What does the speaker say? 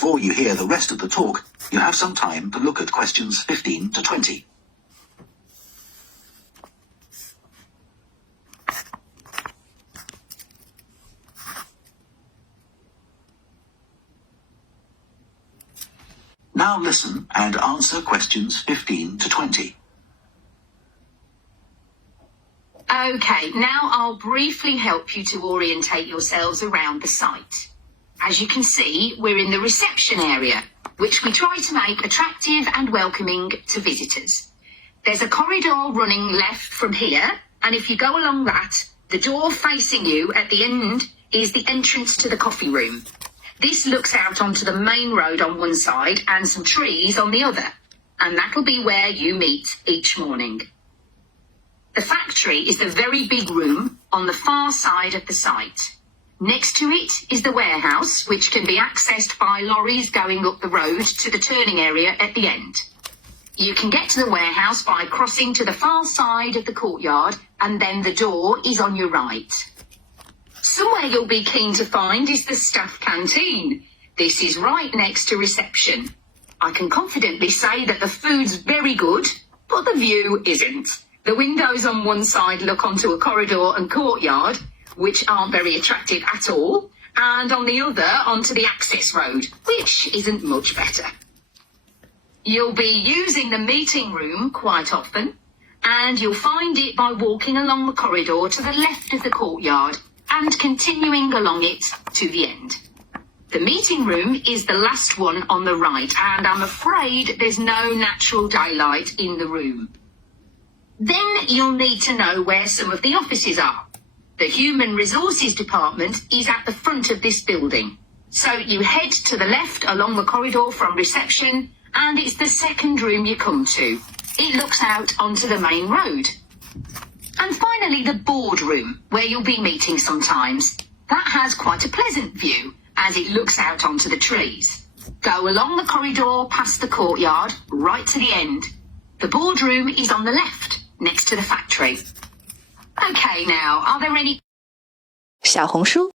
Before you hear the rest of the talk, you have some time to look at questions 15 to 20. Now listen and answer questions 15 to 20. Okay, now I'll briefly help you to orientate yourselves around the site. As you can see, we're in the reception area, which we try to make attractive and welcoming to visitors. There's a corridor running left from here, and if you go along that, the door facing you at the end is the entrance to the coffee room. This looks out onto the main road on one side and some trees on the other, and that'll be where you meet each morning. The factory is the very big room on the far side of the site. Next to it is the warehouse, which can be accessed by lorries going up the road to the turning area at the end. You can get to the warehouse by crossing to the far side of the courtyard, and then the door is on your right. Somewhere you'll be keen to find is the staff canteen. This is right next to reception. I can confidently say that the food's very good, but the view isn't. The windows on one side look onto a corridor and courtyard, which aren't very attractive at all, and on the other onto the access road, which isn't much better. You'll be using the meeting room quite often, and you'll find it by walking along the corridor to the left of the courtyard and continuing along it to the end. The meeting room is the last one on the right, and I'm afraid there's no natural daylight in the room. Then you'll need to know where some of the offices are. The Human Resources Department is at the front of this building. So you head to the left along the corridor from reception, and it's the second room you come to. It looks out onto the main road. And finally, the boardroom, where you'll be meeting sometimes. That has quite a pleasant view, as it looks out onto the trees. Go along the corridor past the courtyard, right to the end. The boardroom is on the left, next to the factory. Okay, now, are there any... 小红书